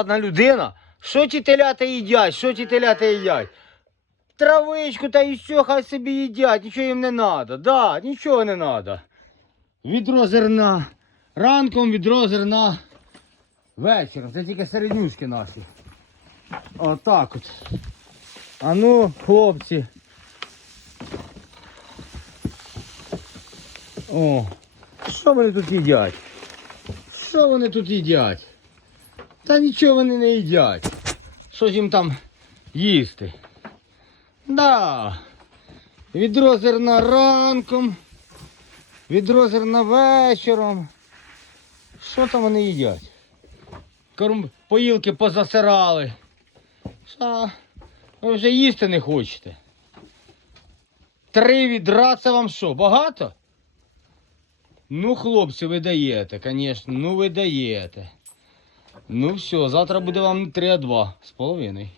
Одна людина. Що ті телята їдять? Що ті телята їдять? Травичку та і все, хай собі їдять, нічого їм не треба. Да, нічого не треба. Відро зерна. Ранком відро зерна. Вечором. Це тільки середнюшки наші. Отак от. А ну, хлопці. О, що вони тут їдять? Що вони тут їдять? Та нічого вони не їдять. Що ж їм там їсти? Да. Відро зерна ранком, відро зерна вечором. Що там вони їдять? Корм... Поїлки позасирали. Що? Ви вже їсти не хочете. Три відра це вам що, багато? Ну, хлопці, ви даєте, звісно, ну ви даєте. Ну все, завтра буде вам не 3, а 2 з половиною.